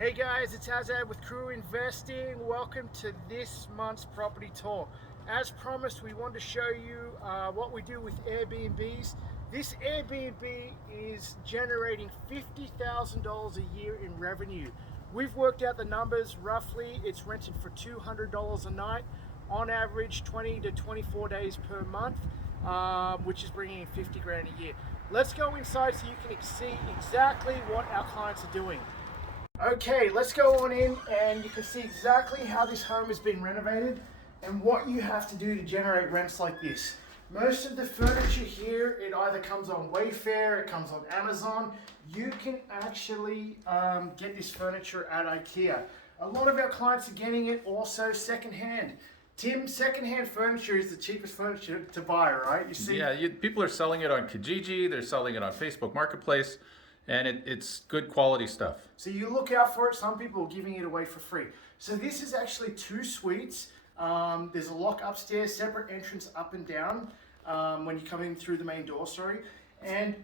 Hey guys, it's Azad with Crew Investing. Welcome to this month's property tour. As promised, we want to show you what we do with Airbnbs. This Airbnb is generating $50,000 a year in revenue. We've worked out the numbers roughly. It's rented for $200 a night, on average 20 to 24 days per month, which is bringing in 50 grand a year. Let's go inside so you can see exactly what our clients are doing. Okay, let's go on in and you can see exactly how this home has been renovated and what you have to do to generate rents like this. Most of the furniture here, it either comes on Wayfair, it comes on Amazon. You can actually get this furniture at IKEA. A lot of our clients are getting it also secondhand. Tim, secondhand furniture is the cheapest furniture to buy, right? You see? Yeah, people are selling it on Kijiji, they're selling it on Facebook Marketplace, and it's good quality stuff. So you look out for it. Some people are giving it away for free. So this is actually 2 suites. There's a lock upstairs, separate entrance up and down when you come in through the main door, sorry. And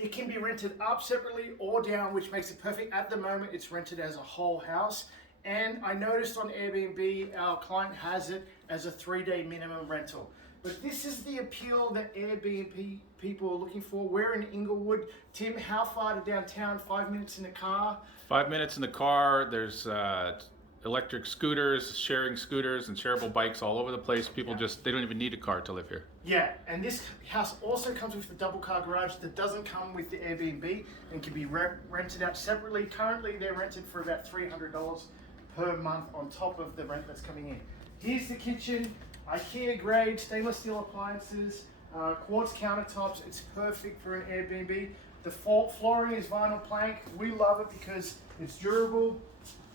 it can be rented up separately or down, which makes it perfect. At the moment, it's rented as a whole house. And I noticed on Airbnb, our client has it as a 3-day minimum rental. But this is the appeal that Airbnb people are looking for. We're in Inglewood. Tim, how far to downtown? 5 minutes in the car? 5 minutes in the car. There's electric scooters, sharing scooters, and shareable bikes all over the place. People they don't even need a car to live here. Yeah, and this house also comes with the double car garage that doesn't come with the Airbnb and can be rented out separately. Currently, they're rented for about $300 per month on top of the rent that's coming in. Here's the kitchen. IKEA grade, stainless steel appliances, quartz countertops. It's perfect for an Airbnb. The flooring is vinyl plank. We love it because it's durable.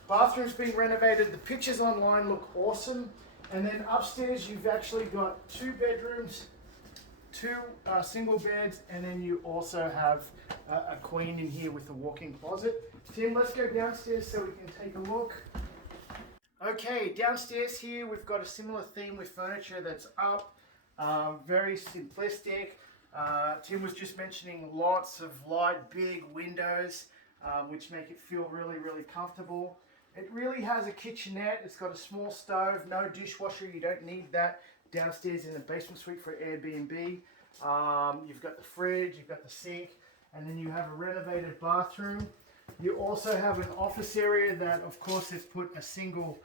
Bathroom's being renovated. The pictures online look awesome. And then upstairs, you've actually got 2 bedrooms, 2 single beds, and then you also have a queen in here with a walk-in closet. Tim, let's go downstairs so we can take a look. Okay, downstairs here we've got a similar theme with furniture that's up, very simplistic. Tim was just mentioning lots of light, big windows, which make it feel really, really comfortable. It really has a kitchenette. It's got a small stove, no dishwasher. You don't need that downstairs in the basement suite for Airbnb. You've got the fridge, you've got the sink, and then you have a renovated bathroom. You also have an office area that, of course, has put a single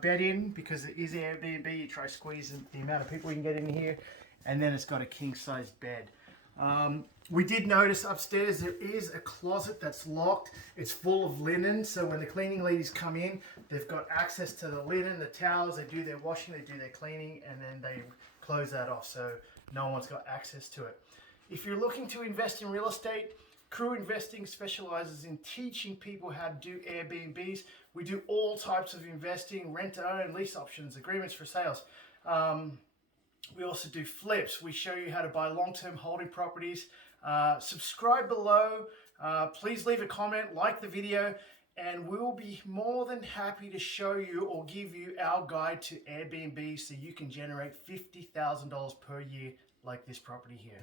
bed in because it is Airbnb. You try squeezing the amount of people you can get in here, and then it's got a king-size bed. We did notice upstairs there is a closet that's locked. It's full of linen, so when the cleaning ladies come in, they've got access to the linen, the towels. They do their washing, they do their cleaning, and then they close that off, so no one's got access to it. If you're looking to invest in real estate, Crew Investing specializes in teaching people how to do Airbnbs. We do all types of investing, rent to own, lease options, agreements for sales. We also do flips. We show you how to buy long-term holding properties. Subscribe below. Please leave a comment, like the video, and we will be more than happy to show you or give you our guide to Airbnb so you can generate $50,000 per year like this property here.